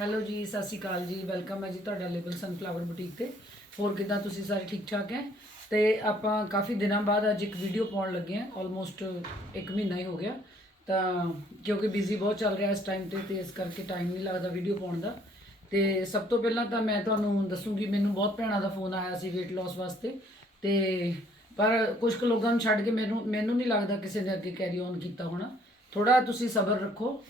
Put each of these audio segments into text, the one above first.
Hello ਜੀ, ਸਤਿ ਸ਼੍ਰੀ ਅਕਾਲ ਜੀ ਵੈਲਕਮ ਹੈ ਜੀ ਤੁਹਾਡਾ ਲੇਬਲ ਸਨਫਲਾਵਰ ਬੁਟੀਕ ਤੇ। ਹੋਰ ਕਿਦਾਂ ਤੁਸੀਂ ਸਾਰੇ ਠੀਕ ਠਾਕ ਹੈ? ਤੇ ਆਪਾਂ ਕਾਫੀ ਦਿਨਾਂ ਬਾਅਦ ਅੱਜ ਇੱਕ ਵੀਡੀਓ ਪਾਉਣ ਲੱਗੇ ਹਾਂ ਆਲਮੋਸਟ 1 ਮਹੀਨਾ ਹੀ ਹੋ ਗਿਆ। ਤਾਂ ਕਿਉਂਕਿ ਬਿਜ਼ੀ ਬਹੁਤ ਚੱਲ ਰਿਹਾ ਇਸ ਟਾਈਮ ਤੇ ਤੇ ਇਸ ਕਰਕੇ ਟਾਈਮ ਨਹੀਂ ਲੱਗਦਾ ਵੀਡੀਓ ਪਾਉਣ ਦਾ। ਤੇ ਸਭ ਤੋਂ ਪਹਿਲਾਂ ਤਾਂ ਮੈਂ ਤੁਹਾਨੂੰ ਦੱਸੂਗੀ, ਮੈਨੂੰ ਬਹੁਤ ਭੈਣਾਂ ਦਾ ਫੋਨ ਆਇਆ ਸੀ weight loss ਵਾਸਤੇ। ਤੇ ਪਰ ਕੁਝ ਕੁ ਲੋਕਾਂ ਨੂੰ ਛੱਡ ਕੇ ਮੈਨੂੰ ਮੈਨੂੰ ਨਹੀਂ ਲੱਗਦਾ ਕਿਸੇ ਨੇ ਅੱਗੇ ਕੈਰੀ ਔਨ ਕੀਤਾ ਹੋਣਾ। ਥੋੜਾ ਤੁਸੀਂ ਸਬਰ ਰੱਖੋ।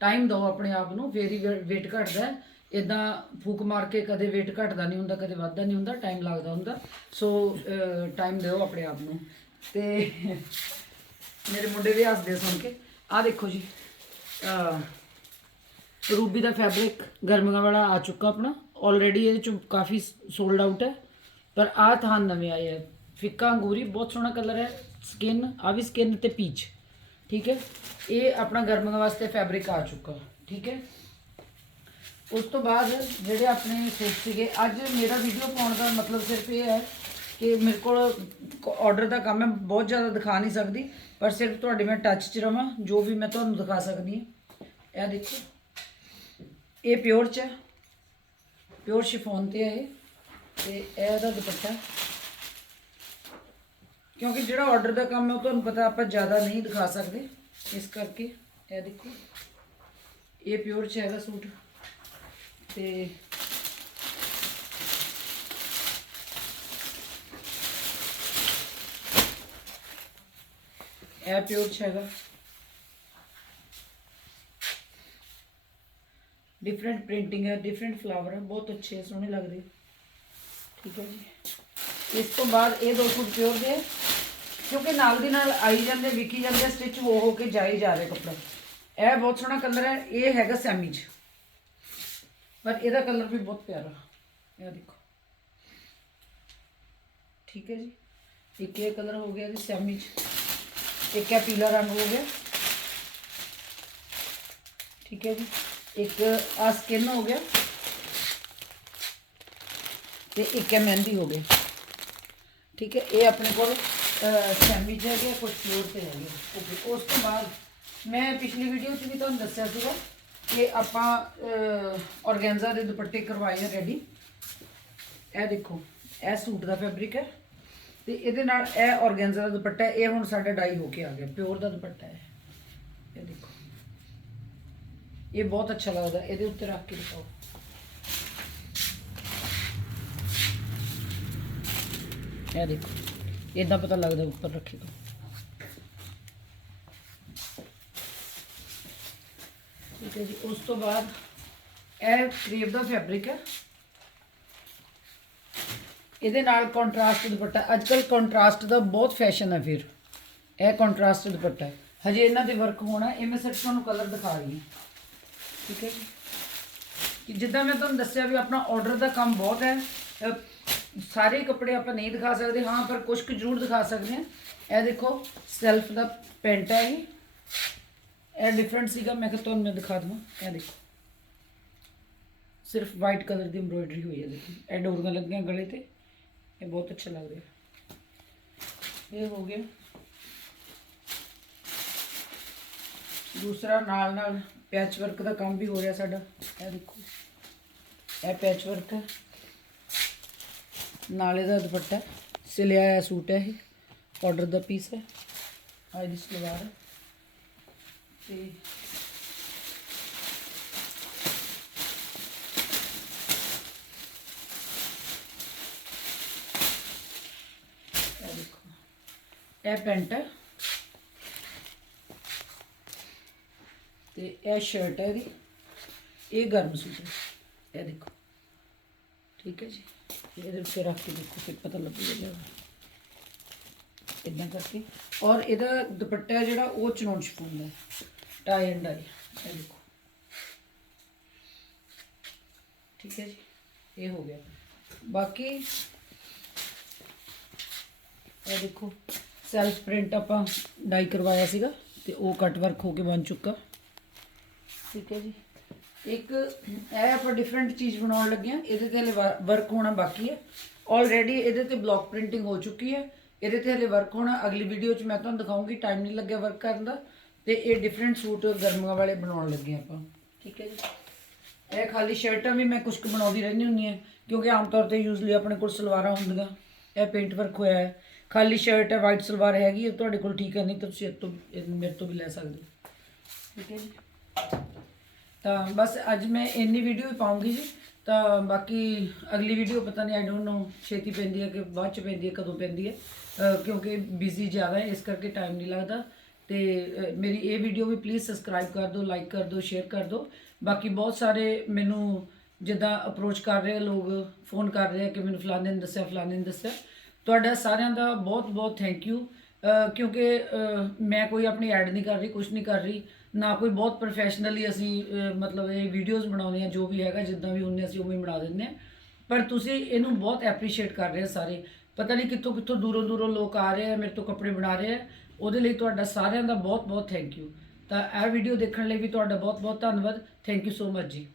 ਟਾਈਮ ਦਿਓ ਆਪਣੇ ਆਪ ਨੂੰ, ਫੇਰ ਹੀ weight ਘਟਦਾ ਹੈ। ਇਦਾਂ ਫੂਕ ਮਾਰ ਕੇ ਕਦੇ weight ਘਟਦਾ ਨਹੀਂ ਹੁੰਦਾ, ਕਦੇ ਵੱਧਦਾ ਨਹੀਂ ਹੁੰਦਾ ਟਾਈਮ ਲੱਗਦਾ ਹੁੰਦਾ। ਸੋ ਟਾਈਮ ਦਿਓ ਆਪਣੇ ਆਪ ਨੂੰ। ਤੇ ਮੇਰੇ ਮੁੰਡੇ ਵੀ ਹੱਸਦੇ ਸੁਣ ਕੇ। ਆਹ ਦੇਖੋ ਜੀ। ਰੂਬੀ ਦਾ ਫੈਬਰਿਕ ਗਰਮੀਆਂ ਵਾਲਾ ਆ ਚੁੱਕਾ ਆਪਣਾ। ਆਲਰੇਡੀ ਇਹਦੇ ਚ ਕਾਫੀ ਸੋਲਡ ਆਊਟ ਹੈ। ਪਰ ਆਹ ਥਾਨ ਨਵੇਂ ਆਏ ਹੈ। ਫਿੱਕਾ ਅੰਗੂਰੀ, ਬਹੁਤ ਸੋਹਣਾ ਕਲਰ ਹੈ। ਸਕਿਨ ਆ ਵੀ ਸਕਿਨ ਤੇ ਪੀਚ ਠੀਕ ਹੈ? ਇਹ ਆਪਣਾ ਗਰਮੀਆਂ ਵਾਸਤੇ ਫੈਬਰਿਕ ਆ ਚੁੱਕਾ, ਠੀਕ ਹੈ? ਉਸ ਤੋਂ ਬਾਅਦ ਜਿਹੜੇ ਆਪਣੇ ਸੂਟ ਸੀਗੇ, ਅੱਜ ਮੇਰਾ ਵੀਡੀਓ ਪਾਉਣ ਦਾ ਮਤਲਬ ਸਿਰਫ ਇਹ ਹੈ ਕਿ ਮੇਰੇ ਕੋਲ ਆਰਡਰ ਦਾ ਕੰਮ ਹੈ, ਬਹੁਤ ਜ਼ਿਆਦਾ ਦਿਖਾ ਨਹੀਂ ਸਕਦੀ, ਪਰ ਸਿਰਫ ਤੁਹਾਡੇ ਮੈਂ ਟੱਚ 'ਚ ਰਵਾਂ, ਜੋ ਵੀ ਮੈਂ ਤੁਹਾਨੂੰ ਦਿਖਾ ਸਕਦੀ ਹਾਂ। ਇਹ ਦੇਖੋ, ਇਹ ਪਿਓਰ ਚ ਪਿਓਰ ਸ਼ਿਫੋਨ ਤੇ ਹੈ ਇਹ, ਤੇ ਇਹਦਾ ਦੁਪੱਟਾ ਕਿਉਂਕਿ ਜਿਹੜਾ ਆਰਡਰ ਦਾ ਕੰਮ ਹੈ, ਉਹ ਤੁਹਾਨੂੰ ਪਤਾ ਆਪਾਂ ਜ਼ਿਆਦਾ ਨਹੀਂ ਦਿਖਾ ਸਕਦੇ। ਇਸ ਕਰਕੇ ਇਹ ਦੇਖੋ, ਇਹ ਪਿਓਰ ਚ ਹੈਗਾ ਸੂਟ। ਤੇ ਇਹ ਪਿਓਰ ਚ ਹੈਗਾ। ਡਿਫਰੈਂਟ ਪ੍ਰਿੰਟਿੰਗ ਹੈ ਡਿਫਰੈਂਟ ਫਲਾਵਰ ਹੈ, ਬਹੁਤ ਅੱਛੇ, ਸੋਹਣੇ ਲੱਗਦੇ। ਠੀਕ ਹੈ ਜੀ। ਇਸ ਤੋਂ ਬਾਅਦ ਇਹ ਦੋ ਫੁੱਟ ਪਿਓਰ ਦੇ ਕਿਉਂਕਿ ਨਾਲ ਦੀ ਨਾਲ ਆਈ ਜਾਂਦੇ, ਵਿਕੀ ਜਾਂਦੇ ਸਟਿਚ ਹੋ ਹੋ ਕੇ ਜਾਈ ਜਾ ਰਿਹਾ ਕੱਪੜਾ। ਇਹ ਬਹੁਤ ਸੋਹਣਾ ਕਲਰ ਹੈ, ਇਹ ਹੈਗਾ ਸੈਮੀ ਚ। ਪਰ ਇਹਦਾ ਕਲਰ ਵੀ ਬਹੁਤ ਪਿਆਰਾ। ਇਹ ਦੇਖੋ। ਠੀਕ ਹੈ ਜੀ। ਇੱਕ ਇਹ ਕਲਰ ਹੋ ਗਿਆ ਜੀ ਸੈਮੀ ਚ। ਇੱਕ ਹੈ ਪੀਲਾ ਰੰਗ ਹੋ ਗਿਆ। ਠੀਕ ਹੈ ਜੀ। ਇੱਕ ਆ ਸਕਿਨ ਹੋ ਗਿਆ। ਤੇ ਇੱਕ ਹੈ ਮਹਿੰਦੀ ਹੋ ਗਈ। ਠੀਕ ਹੈ, ਇਹ ਆਪਣੇ ਕੋਲ ਸੈਂਡਵਿਚ ਹੈਗੇ ਕੁਝ ਫਲੋਰ ਤੇ ਹੈਗੇ ਓਕੇ ਉਸ ਤੋਂ ਬਾਅਦ ਮੈਂ ਪਿਛਲੀ ਵੀਡੀਓ 'ਚ ਵੀ ਤੁਹਾਨੂੰ ਦੱਸਿਆ ਸੀਗਾ ਕਿ ਆਪਾਂ ਔਰਗੈਂਜ਼ਾ ਦੇ ਦੁਪੱਟੇ ਕਰਵਾਏ ਆ ਰੈਡੀ ਇਹ ਦੇਖੋ, ਇਹ ਸੂਟ ਦਾ ਫੈਬਰਿਕ ਹੈ ਤੇ ਇਹਦੇ ਨਾਲ ਇਹ ਔਰਗੈਂਜ਼ਾ ਦਾ ਦੁਪੱਟਾ ਇਹ ਹੁਣ ਸਾਡਾ ਡਾਈ ਹੋ ਕੇ ਆ ਗਿਆ ਪਿਓਰ ਦਾ ਦੁਪੱਟਾ ਹੈ। ਇਹ ਦੇਖੋ, ਇਹ ਬਹੁਤ ਅੱਛਾ ਲੱਗਦਾ, ਇਹਦੇ ਉੱਤੇ ਰੱਖ ਕੇ ਦਿਖਾਓ। ਇਹ ਦੇਖੋ ਇਦਾਂ ਪਤਾ ਲੱਗਦਾ ਉੱਪਰ ਰੱਖੇ ਤੋਂ। ਠੀਕ ਹੈ ਜੀ, ਉਸ ਤੋਂ ਬਾਅਦ ਇਹ ਕਰੀਬ ਦਾ ਫੈਬਰਿਕ ਹੈ। ਇਹਦੇ ਨਾਲ ਕੰਟਰਾਸਟ ਦੁਪੱਟਾ ਅੱਜ ਅੱਜਕੱਲ ਕੰਟਰਾਸਟ ਦਾ ਬਹੁਤ ਫੈਸ਼ਨ ਹੈ ਫਿਰ। ਇਹ ਕੰਟਰਾਸਟ ਦੁਪੱਟਾ ਹੈ। ਹਜੇ ਇਹਨਾਂ ਦੇ ਵਰਕ ਹੋਣਾ, ਇਹ ਮੈਂ ਸਿਰਫ ਤੁਹਾਨੂੰ ਕਲਰ ਦਿਖਾ ਰਹੀ ਹਾਂ। ਠੀਕ ਹੈ ਜੀ। ਕਿ ਜਿੱਦਾਂ ਮੈਂ ਤੁਹਾਨੂੰ ਦੱਸਿਆ ਵੀ ਆਪਣਾ ਆਰਡਰ ਦਾ ਕੰਮ ਬਹੁਤ ਹੈ ਸਾਰੇ ਕੱਪੜੇ ਆਪਾਂ ਨਹੀਂ ਦਿਖਾ ਸਕਦੇ, ਹਾਂ, ਪਰ ਕੁਝ ਕੁ ਜ਼ਰੂਰ ਦਿਖਾ ਸਕਦੇ ਹਾਂ। ਇਹ ਦੇਖੋ ਸੈਲਫ ਦਾ ਪੈਂਟ ਹੈ ਇਹ। ਇਹ ਡਿਫਰੈਂਟ ਸੀਗਾ, ਮੈਂ ਕਿਹਾ ਤੁਹਾਨੂੰ ਮੈਂ ਦਿਖਾ ਦਵਾਂ। ਇਹ ਦੇਖੋ। ਸਿਰਫ ਵਾਈਟ ਕਲਰ ਦੀ ਐਮਬ੍ਰੋਇਡਰੀ ਹੋਈ ਹੈ, ਦੇਖੋ। ਇਹ ਡੋਰੀਆਂ ਲੱਗੀਆਂ ਗਲੇ ਤੇ। ਇਹ ਬਹੁਤ ਅੱਛਾ ਲੱਗ ਰਿਹਾ। ਇਹ ਹੋ ਗਿਆ। ਦੂਸਰਾ ਨਾਲ ਨਾਲ ਪੈਚ ਵਰਕ ਦਾ ਕੰਮ ਵੀ ਹੋ ਰਿਹਾ ਸਾਡਾ। ਇਹ ਦੇਖੋ। ਇਹ ਪੈਚ ਵਰਕ ਹੈ। ਨਾਲੇ ਦਾ ਦੁਪੱਟਾ ਸਿਲਿਆ ਹੋਇਆ ਸੂਟ ਹੈ ਇਹ। ਆਰਡਰ ਦਾ ਪੀਸ ਹੈ। ਆ ਇਹਦੀ ਸਲਵਾਰ ਹੈ। ਤੇ ਇਹ ਪੈਂਟ ਹੈ। ਤੇ ਇਹ ਸ਼ਰਟ ਹੈ ਇਹਦੀ। ਇਹ ਗਰਮ ਸੂਟ ਹੈ। ਇਹ ਦੇਖੋ। ਠੀਕ ਹੈ ਜੀ। ਇਹਦੇ ਉੱਤੇ ਰੱਖ ਕੇ ਦੇਖੋ ਫਿਰ ਪਤਾ ਲੱਗੂਗਾ ਜੀ ਇਦਾਂ ਕਰਕੇ। ਔਰ ਇਹਦਾ ਦੁਪੱਟਾ ਜਿਹੜਾ ਉਹ ਚਨੌਨ chiffon the tie and dye ਇਹ ਦੇਖੋ। ਠੀਕ ਹੈ ਜੀ। ਇਹ ਹੋ ਗਿਆ। ਬਾਕੀ ਇਹ ਦੇਖੋ ਸੈਲਫ ਪ੍ਰਿੰਟ ਆਪਾਂ ਡਾਈ ਕਰਵਾਇਆ ਸੀਗਾ ਤੇ ਉਹ ਕਟ ਵਰਕ ਹੋ ਕੇ ਬਣ ਚੁੱਕਾ। ਠੀਕ ਹੈ ਜੀ। ਇੱਕ ਇਹ ਆਪਾਂ ਡਿਫਰੈਂਟ ਚੀਜ਼ ਬਣਾਉਣ ਲੱਗੇ ਆ ਇਹਦੇ ਤੇ ਹਲੇ ਵਰਕ ਹੋਣਾ ਬਾਕੀ ਹੈ। ਆਲਰੇਡੀ ਇਹਦੇ ਤੇ ਬਲੌਕ ਪ੍ਰਿੰਟਿੰਗ ਹੋ ਚੁੱਕੀ ਹੈ। ਇਹਦੇ ਤੇ ਹਲੇ ਵਰਕ ਹੋਣਾ। ਅਗਲੀ ਵੀਡੀਓ 'ਚ ਮੈਂ ਤੁਹਾਨੂੰ ਦਿਖਾਉਂਗੀ ਟਾਈਮ ਨਹੀਂ ਲੱਗਿਆ ਵਰਕ ਕਰਨ ਦਾ। ਤੇ ਇਹ ਡਿਫਰੈਂਟ ਸੂਟ ਗਰਮੀਆਂ ਵਾਲੇ ਬਣਾਉਣ ਲੱਗੇ ਆਪਾਂ। ਠੀਕ ਹੈ ਜੀ। ਇਹ ਖਾਲੀ ਸ਼ਰਟਾਂ ਵੀ ਮੈਂ ਕੁਝ ਕੁ ਬਣਾਉਂਦੀ ਰਹਿੰਦੀ ਹੁੰਦੀ ਹਾਂ। ਕਿਉਂਕਿ ਆਮ ਤੌਰ ਤੇ ਯੂਜ਼ਲੀ ਆਪਣੇ ਕੋਲ ਸਲਵਾਰਾਂ ਹੁੰਦੀਆਂ। ਇਹ ਪੇਂਟ ਵਰਕ ਹੋਇਆ ਹੈ। ਖਾਲੀ ਸ਼ਰਟ ਹੈ ਵਾਈਟ ਸਲਵਾਰ ਹੈਗੀ ਹੈ। ਤੁਹਾਡੇ ਕੋਲ ਠੀਕ ਹੈ। ਨਹੀਂ ਤਾਂ ਤੁਸੀਂ ਇਹ ਤੋਂ ਇਹ ਮੇਰੇ ਤੋਂ ਵੀ ਲੈ ਸਕਦੇ ਹੋ। ਠੀਕ ਹੈ ਜੀ। ਤਾਂ ਬਸ ਅੱਜ ਮੈਂ ਇੰਨੀ ਵੀਡੀਓ ਹੀ ਪਾਉਂਗੀ ਜੀ, ਤਾਂ ਬਾਕੀ ਅਗਲੀ ਵੀਡੀਓ ਪਤਾ ਨਹੀਂ ਆਈ ਡੋਨਟ ਨੋ ਛੇਤੀ ਪੈਂਦੀ ਹੈ ਕਿ ਬਾਅਦ ਚ ਪੈਂਦੀ ਹੈ, ਕਦੋਂ ਪੈਂਦੀ ਹੈ ਕਿਉਂਕਿ ਬਿਜ਼ੀ ਜ਼ਿਆਦਾ ਹੈ, ਇਸ ਕਰਕੇ ਟਾਈਮ ਨਹੀਂ ਲੱਗਦਾ। ਤੇ ਮੇਰੀ ਇਹ ਵੀਡੀਓ ਵੀ ਪਲੀਜ਼ ਸਬਸਕ੍ਰਾਈਬ ਕਰ ਦਿਓ ਲਾਈਕ ਕਰ ਦਿਓ ਸ਼ੇਅਰ ਕਰ ਦਿਓ। ਬਾਕੀ ਬਹੁਤ ਸਾਰੇ ਮੈਨੂੰ ਜਿੱਦਾਂ ਅਪਰੋਚ ਕਰ ਰਹੇ ਆ, ਲੋਕ ਫੋਨ ਕਰ ਰਹੇ ਆ ਕਿ ਮੈਨੂੰ ਫਲਾਣੇ ਨੇ ਦੱਸਿਆ, ਫਲਾਣੇ ਨੇ ਦੱਸਿਆ। ਤੁਹਾਡਾ ਸਾਰਿਆਂ ਦਾ ਬਹੁਤ ਬਹੁਤ ਥੈਂਕ ਯੂ ਕਿਉਂਕਿ ਮੈਂ ਕੋਈ ਆਪਣੀ ਐਡ ਨਹੀਂ ਕਰ ਰਹੀ ਕੁਝ ਨਹੀਂ ਕਰ ਰਹੀ। ਨਾ ਕੋਈ ਬਹੁਤ ਪ੍ਰੋਫੈਸ਼ਨਲੀ ਅਸੀਂ ਮਤਲਬ ਇਹ ਵੀਡੀਓਜ਼ ਬਣਾਉਂਦੇ ਆ ਜੋ ਵੀ ਹੈਗਾ, ਜਿੱਦਾਂ ਵੀ ਹੁੰਨੇ ਅਸੀਂ ਉਵੇਂ ਬਣਾ ਦਿੰਦੇ ਆ ਪਰ ਤੁਸੀਂ ਇਹਨੂੰ ਬਹੁਤ ਐਪਰੀਸ਼ੀਏਟ ਕਰ ਰਹੇ ਸਾਰੇ। ਪਤਾ ਨਹੀਂ ਕਿੱਥੋਂ ਕਿੱਥੋਂ ਦੂਰੋਂ ਦੂਰੋਂ ਲੋਕ ਆ ਰਹੇ ਆ, ਮੇਰੇ ਤੋਂ ਕੱਪੜੇ ਬਣਾ ਰਹੇ ਆ। ਉਹਦੇ ਲਈ ਤੁਹਾਡਾ ਸਾਰਿਆਂ ਦਾ ਬਹੁਤ ਬਹੁਤ ਥੈਂਕ ਯੂ ਤਾਂ ਇਹ ਵੀਡੀਓ ਦੇਖਣ ਲਈ ਵੀ ਤੁਹਾਡਾ ਬਹੁਤ ਬਹੁਤ ਧੰਨਵਾਦ। ਥੈਂਕ ਯੂ ਸੋ ਮਚ ਜੀ।